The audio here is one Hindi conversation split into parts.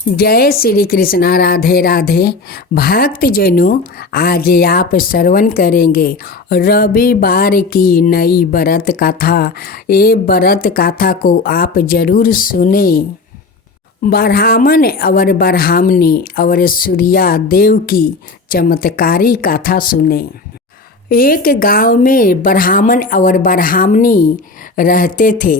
जय श्री कृष्णा। राधे राधे। भक्त जनों, आज आप श्रवण करेंगे रविवार की नई व्रत कथा। ये व्रत कथा को आप जरूर सुने। ब्राह्मण और ब्राह्मणी और सूर्या देव की चमत्कारी कथा सुने। एक गांव में ब्राह्मण और ब्राह्मणी रहते थे।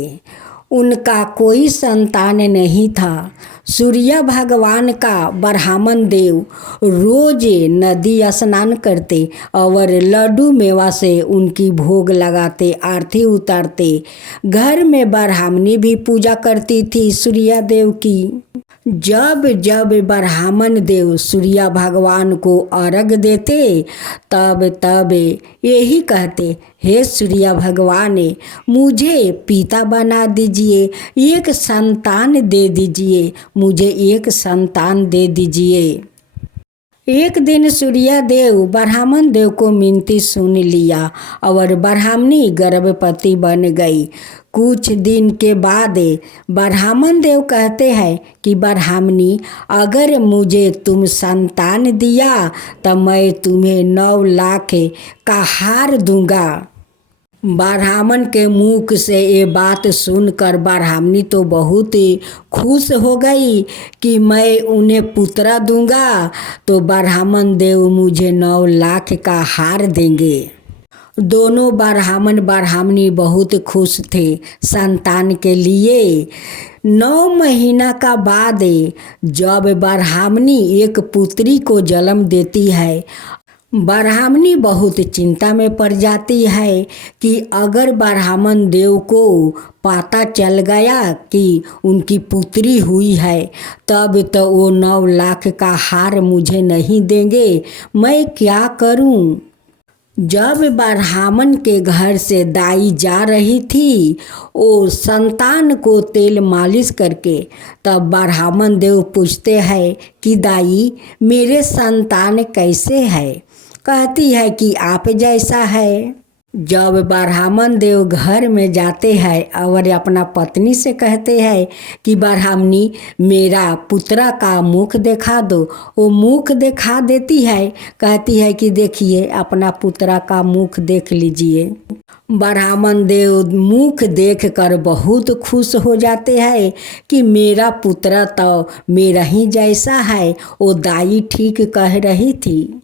उनका कोई संतान नहीं था। सूर्य भगवान का ब्राह्मण देव रोज नदी स्नान करते और लड्डू मेवा से उनकी भोग लगाते, आरती उतारते। घर में ब्राह्मणी भी पूजा करती थी सूर्य देव की। जब जब ब्राह्मण देव सूर्य भगवान को अर्घ देते तब तब यही कहते, हे सूर्य भगवान, मुझे पिता बना दीजिए, एक संतान दे दीजिए, मुझे एक संतान दे दीजिए। एक दिन सूर्य देव ब्राह्मण देव को मिनती सुन लिया और ब्राह्मणी गर्भवती बन गई। कुछ दिन के बाद ब्राह्मण देव कहते हैं कि ब्राह्मणी, अगर मुझे तुम संतान दिया तो मैं तुम्हें 9 लाख का हार दूंगा। ब्राह्मण के मुख से ये बात सुनकर ब्राह्मणी तो बहुत ही खुश हो गई कि मैं उन्हें पुत्र दूंगा तो ब्राह्मण देव मुझे 9 लाख का हार देंगे। दोनों ब्राह्मण ब्राह्मणी बहुत खुश थे संतान के लिए। 9 महीना का बाद जब ब्राह्मणी एक पुत्री को जन्म देती है, ब्राह्मणी बहुत चिंता में पड़ जाती है कि अगर ब्राह्मण देव को पता चल गया कि उनकी पुत्री हुई है तब तो वो 9 लाख का हार मुझे नहीं देंगे। मैं क्या करूं? जब ब्राह्मण के घर से दाई जा रही थी, वो संतान को तेल मालिश करके तब ब्राह्मण देव पूछते हैं कि दाई, मेरे संतान कैसे है? कहती है कि आप जैसा है। जब ब्राह्मण देव घर में जाते हैं और अपना पत्नी से कहते हैं कि ब्राह्मणी, मेरा पुत्रा का मुख दिखा दो। वो मुख दिखा देती है, कहती है कि देखिए अपना पुत्रा का मुख देख लीजिए। ब्राह्मण देव मुख देखकर बहुत खुश हो जाते हैं कि मेरा पुत्र तो मेरा ही जैसा है। वो दाई ठीक कह रही थी।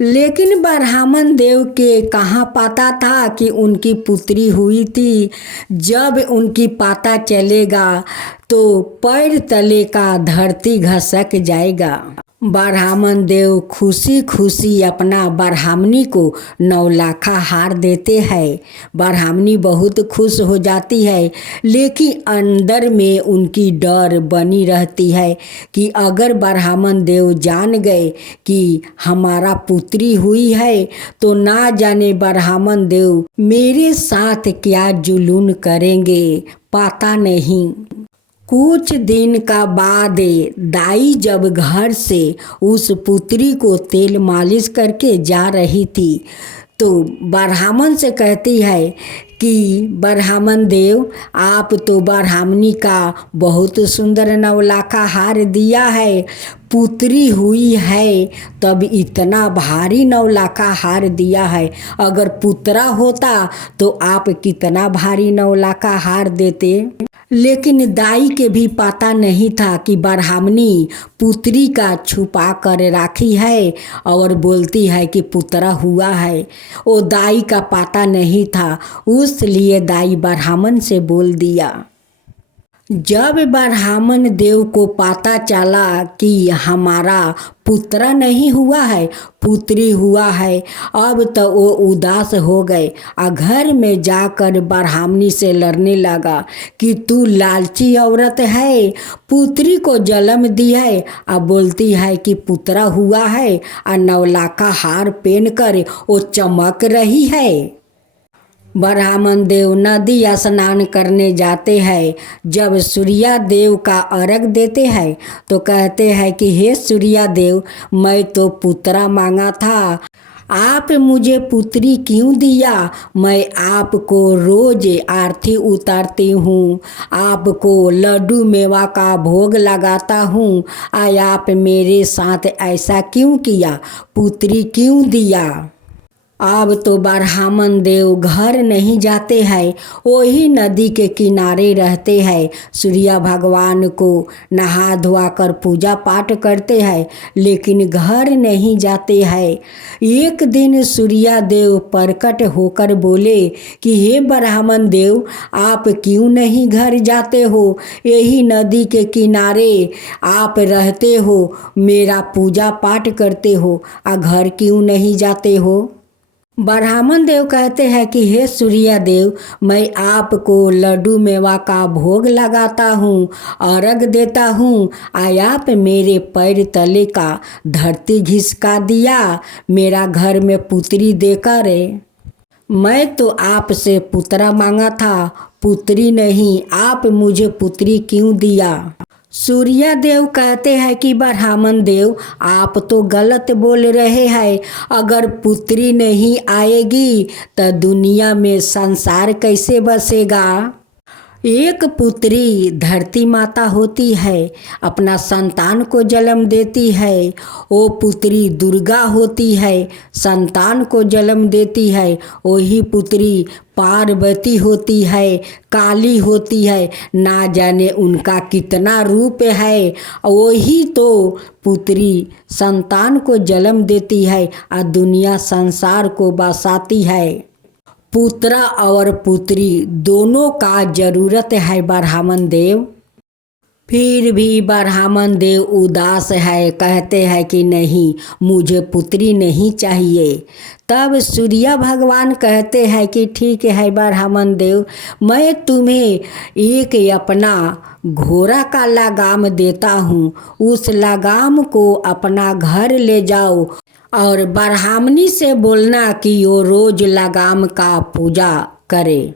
लेकिन ब्राह्मण देव के कहाँ पता था कि उनकी पुत्री हुई थी। जब उनकी पता चलेगा तो पैर तले का धरती घसक जाएगा। ब्राह्मण देव खुशी खुशी अपना ब्राह्मणी को 9 लाख हार देते हैं। ब्राह्मणी बहुत खुश हो जाती है, लेकिन अंदर में उनकी डर बनी रहती है कि अगर ब्राह्मण देव जान गए कि हमारा पुत्री हुई है तो ना जाने ब्राह्मण देव मेरे साथ क्या जुलून करेंगे, पता नहीं। कुछ दिन का बाद दाई जब घर से उस पुत्री को तेल मालिश करके जा रही थी तो ब्राह्मण से कहती है कि ब्राह्मण देव, आप तो ब्राह्मणी का बहुत सुंदर 9 लाख हार दिया है, पुत्री हुई है तब इतना भारी 9 लाख हार दिया है। अगर पुत्रा होता तो आप कितना भारी 9 लाख हार देते। लेकिन दाई के भी पता नहीं था कि ब्राह्मणी पुत्री का छुपा कर राखी है और बोलती है कि पुत्रा हुआ है। वो दाई का पता नहीं था, उसलिए दाई ब्राह्मण से बोल दिया। जब ब्राह्मण देव को पता चला कि हमारा पुत्र नहीं हुआ है, पुत्री हुआ है, अब तो वो उदास हो गए और घर में जाकर ब्राह्मणी से लड़ने लगा कि तू लालची औरत है, पुत्री को जन्म दी है और बोलती है कि पुत्र हुआ है और 9 लाख हार पहन कर वो चमक रही है। ब्राह्मण देव नदी स्नान करने जाते हैं। जब सूर्य देव का अर्घ देते हैं तो कहते हैं कि हे सूर्य देव, मैं तो पुत्रा मांगा था, आप मुझे पुत्री क्यों दिया? मैं आपको रोज आरती उतारती हूँ, आपको लड्डू मेवा का भोग लगाता हूँ। आप मेरे साथ ऐसा क्यों किया? पुत्री क्यों दिया? अब तो ब्राह्मण देव घर नहीं जाते हैं, वही नदी के किनारे रहते हैं। सूर्य भगवान को नहा धोआ कर पूजा पाठ करते हैं, लेकिन घर नहीं जाते हैं। एक दिन सूर्य देव प्रकट होकर बोले कि हे ब्राह्मण देव, आप क्यों नहीं घर जाते हो? यही नदी के किनारे आप रहते हो, मेरा पूजा पाठ करते हो, घर क्यों नहीं जाते हो? ब्राह्मण देव कहते हैं कि हे सूर्य देव, मैं आपको लड्डू मेवा का भोग लगाता हूँ, अर्घ देता हूँ। आप मेरे पैर तले का धरती घिसका दिया, मेरा घर में पुत्री देकर। मैं तो आपसे पुत्रा मांगा था, पुत्री नहीं। आप मुझे पुत्री क्यों दिया? सूर्य देव कहते हैं कि ब्राह्मण देव, आप तो गलत बोल रहे हैं। अगर पुत्री नहीं आएगी तो दुनिया में संसार कैसे बसेगा? एक पुत्री धरती माता होती है, अपना संतान को जन्म देती है। वो पुत्री दुर्गा होती है, संतान को जन्म देती है। वही पुत्री पार्वती होती है, काली होती है। ना जाने उनका कितना रूप है। वही तो पुत्री संतान को जन्म देती है और दुनिया संसार को बसाती है। पुत्रा और पुत्री दोनों का जरूरत है ब्राह्मण देव। फिर भी ब्राह्मण देव उदास है, कहते हैं कि नहीं, मुझे पुत्री नहीं चाहिए। तब सूर्य भगवान कहते हैं कि ठीक है ब्राह्मण देव, मैं तुम्हें एक अपना घोड़ा का लगाम देता हूँ। उस लगाम को अपना घर ले जाओ और ब्राह्मणी से बोलना कि वो रोज लगाम का पूजा करे।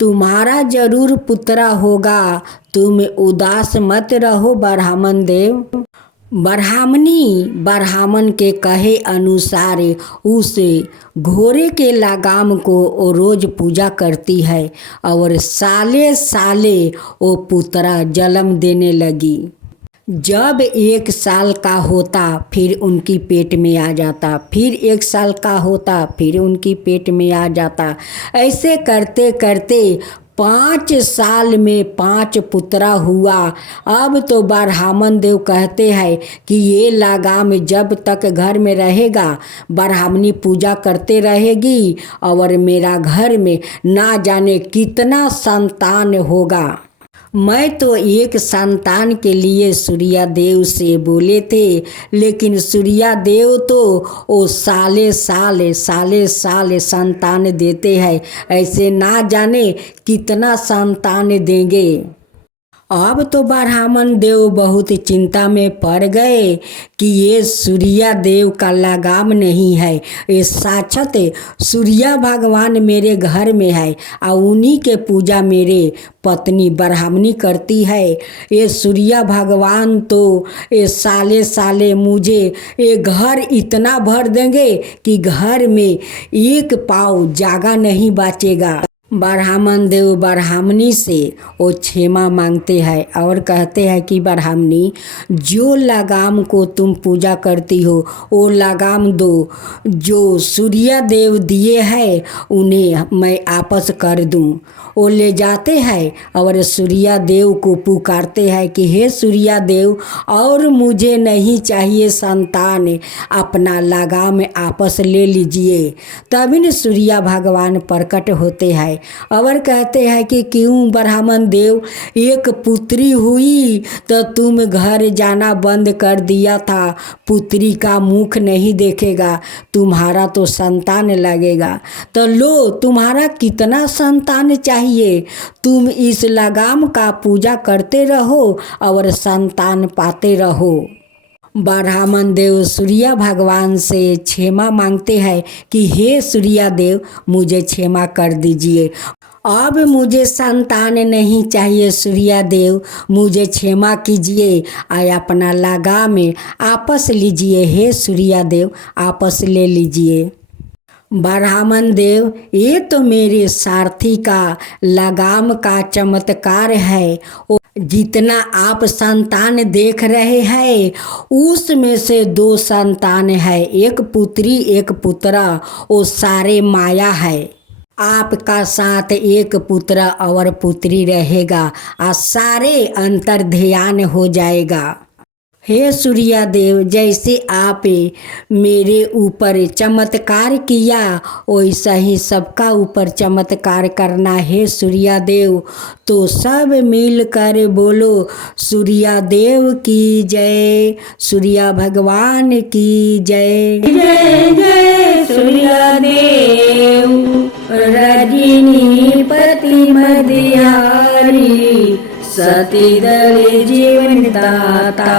तुम्हारा जरूर पुत्रा होगा, तुम उदास मत रहो ब्राह्मण देव। ब्राह्मणी ब्राह्मण के कहे अनुसार उस घोड़े के लगाम को रोज पूजा करती है और साले साले वो पुत्रा जन्म देने लगी। जब 1 साल का होता फिर उनकी पेट में आ जाता, फिर 1 साल का होता फिर उनकी पेट में आ जाता। ऐसे करते करते 5 साल में 5 पुत्रा हुआ। अब तो ब्राह्मण देव कहते हैं कि ये लगाम जब तक घर में रहेगा, ब्राह्मणी पूजा करते रहेगी और मेरा घर में ना जाने कितना संतान होगा। मैं तो एक संतान के लिए सूर्य देव से बोले थे, लेकिन सूर्य देव तो वो साले साले संतान देते हैं। ऐसे ना जाने कितना संतान देंगे। अब तो ब्राह्मण देव बहुत चिंता में पड़ गए कि ये सूर्य देव का लगाम नहीं है, ये साक्षात सूर्य भगवान मेरे घर में है और उन्हीं के पूजा मेरे पत्नी ब्राह्मणी करती है। ये सूर्य भगवान तो ये साले साले मुझे ये घर इतना भर देंगे कि घर में एक पाँव जगह नहीं बचेगा। ब्राह्मण देव ब्राह्मणी से वो क्षमा मांगते हैं और कहते हैं कि ब्राह्मणी, जो लगाम को तुम पूजा करती हो वो लगाम दो, जो सूर्य देव दिए हैं उन्हें मैं वापस कर दूं। वो ले जाते हैं और सूर्य देव को पुकारते हैं कि हे सूर्य देव, और मुझे नहीं चाहिए संतान, अपना लगाम वापस ले लीजिए। तभी न सूर्य भगवान प्रकट होते हैं और कहते हैं कि क्यों ब्राह्मण देव, एक पुत्री हुई तो तुम घर जाना बंद कर दिया था। पुत्री का मुख नहीं देखेगा, तुम्हारा तो संतान लगेगा। तो लो, तुम्हारा कितना संतान चाहिए, तुम इस लगाम का पूजा करते रहो और संतान पाते रहो। ब्राह्मण देव सूर्य भगवान से क्षमा मांगते हैं कि हे सूर्य देव, मुझे क्षमा कर दीजिए, अब मुझे संतान नहीं चाहिए। सूर्य देव, मुझे क्षमा कीजिए और अपना लगाम वापस लीजिए। हे सूर्य देव, वापस ले लीजिए। ब्राह्मण देव, ये तो मेरे सारथी का लगाम का चमत्कार है। जितना आप संतान देख रहे हैं उसमें से 2 संतान है, एक पुत्री एक पुत्रा। वो सारे माया है। आपका साथ एक पुत्र और पुत्री रहेगा और सारे अंतर ध्यान हो जाएगा। हे सूर्यदेव, जैसे आप मेरे ऊपर चमत्कार किया वैसा ही सबका ऊपर चमत्कार करना है सूर्यदेव। तो सब मिलकर बोलो सूर्यदेव की जय, सूर्य भगवान की जय। जय जय सूर्यदेव, रजनी पति मदिहारी, सती दल जीवन दाता,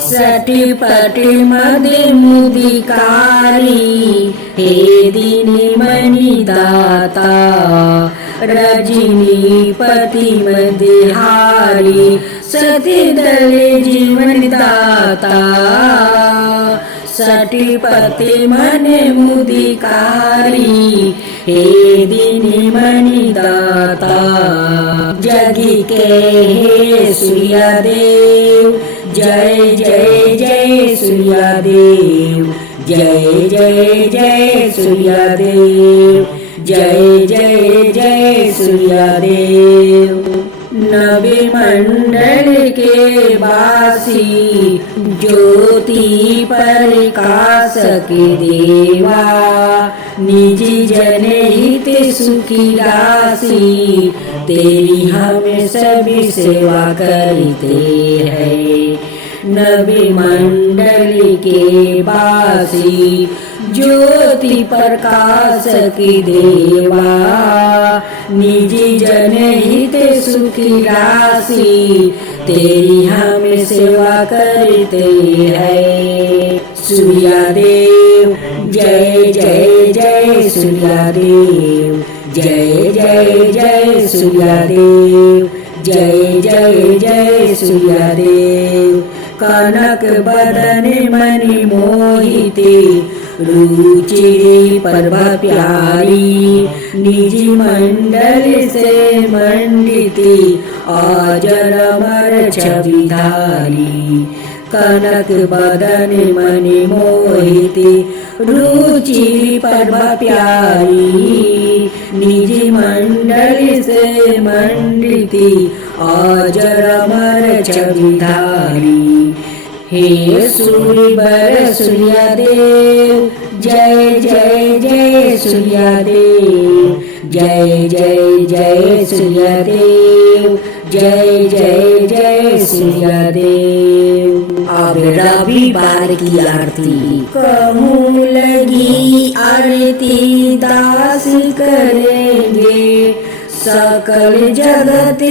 सटी पटी मदे मुदिकारी, हे दीनी मणि दाता, रजनी पति मदिहारी, सती दल जीवन दाता, सटी पति मन मुदिकारी, हे दीनी मणि दाता। जगी के हे सूर्यदेव, जय जय जय सूर्यदेव, जय जय जय सूर्यदेव, जय जय जय सूर्यदेव। नवी मंडल के वासी, ज्योति प्रकाश के देवा, निजी जन हित सुखी राशि, तेरी हम सभी सेवा करते हैं। नवी मंडल के वासी, ज्योति प्रकाश की देवा, निजी जन हित सुखी राशि, तेरी हम सेवा करते हैं। सूर्यदेव, जय जय जय सूर्यदेव, जय जय जय सूर्यदेव, जय जय जय सूर्यदेव। कनक बदन मणि मोहिते, रुचि पर्व प्यारी, निजी मंडल से मंडिती, अजर अमर छविधारी। कनक बदन मणि मोहिते, रुचि पर्व प्यारी, निजी मंडल से मंडिती, अजर अमर छविधारी। हे सूर्यवर सूर्यदेव, जय जय जय सूर्यदेव, जय जय जय सूर्यदेव, जय जय जय सूर्यदेव। अब रविवार की आरती कहूँ लगी, आरती दास करेंगे, सकल जगत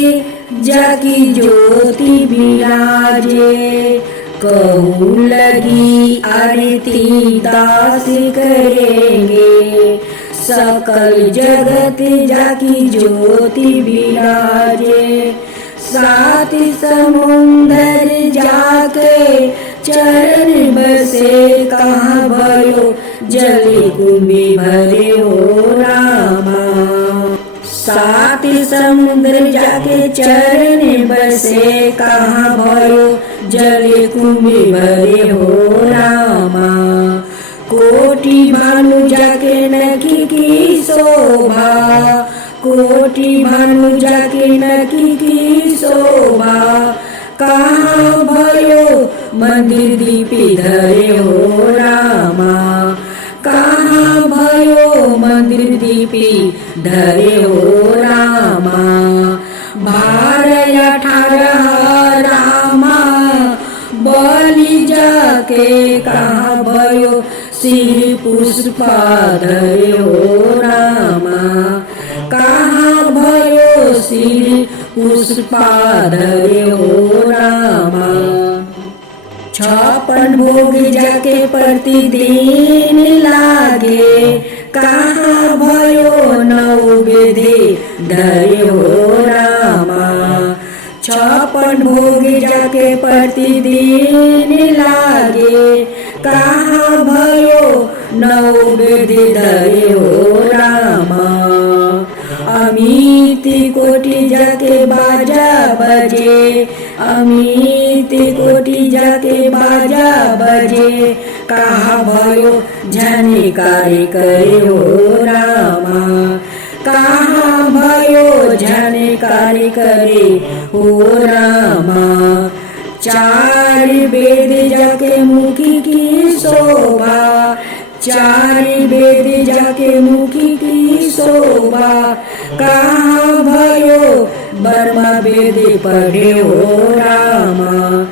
जाकी ज्योति विराजे। कहूँ लगी आरती दास करेंगे, सकल जगत जाकी ज्योति विराजे। सात समुंदर जाके चरण बसे, कहाँ भयो जल कुंभी भरे हो रामा। सात समुद्र जाके चरण बसे, कहाँ भयो जल कुंभी भरे हो रामा। कोटि भानु जाके नखी की शोभा, कोटि भानु जाके नखी की शोभा। कहाँ भयो मंदिर दीपी धरे हो रामा, कहाँ भयो मंदिर दीपी धरे हो रामा। 12-18 रामा, बलि जाके कहाँ भयो श्री पुष्पा धरे हो रामा। कहाँ भयो श्री पुष्पा धरे हो रामा। 56 भोग जाके प्रतिदिन लागे, कहाँ भयो नैवेद्य धरे हो रामा। 56 भोग जाके प्रतिदिन लागे, कहाँ भयो नौ बेदी धरे हो रामा। अमिति कोटि जाके बाजा बजे, अमिति कोटि जाके बाजा बजे, कहाँ भयो झनकारी करे हो रामा। कहाँ भयो झनकारी करे हो रामा। चार वेद जाके मुखी की शोभा, चार वेद जाके मुखी की शोभा, कहाँ भयो बर्मा वेद पढ़े हो रामा।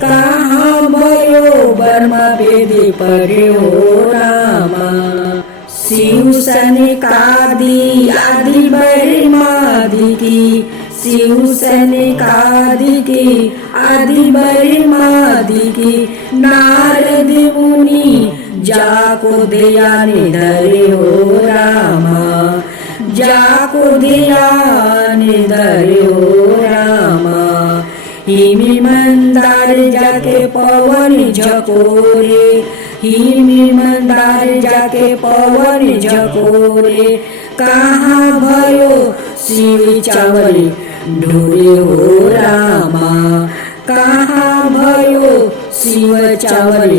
कहाँ भयो बर्मा वेद पढ़े हो रामा। शिव सनकादि आदि बर्मादि की, शिव सनकादि की आदि बर्मादि की, नारद मुनि जाको ध्यान धरे हो रामा। जाको ध्यान धरे हो रामा। हिमी मंदार जाके पवन झकोरे, हिमी मंदार जाके पवन झकोरे, कहाँ भयो शिव चावल ढोरे हो रामा। कहाँ भयो शिव चावल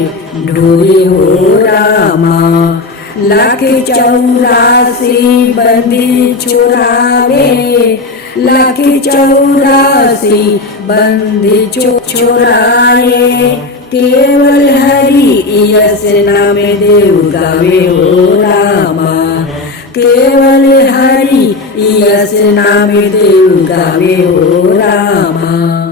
ढोरे हो रामा। लाख 84 बंदी छुड़ावे, लाख 84 बंदी छुड़ाए, केवल हरि यश नाम देव गावे हो रामा। केवल हरि यश नाम देव गावे हो रामा।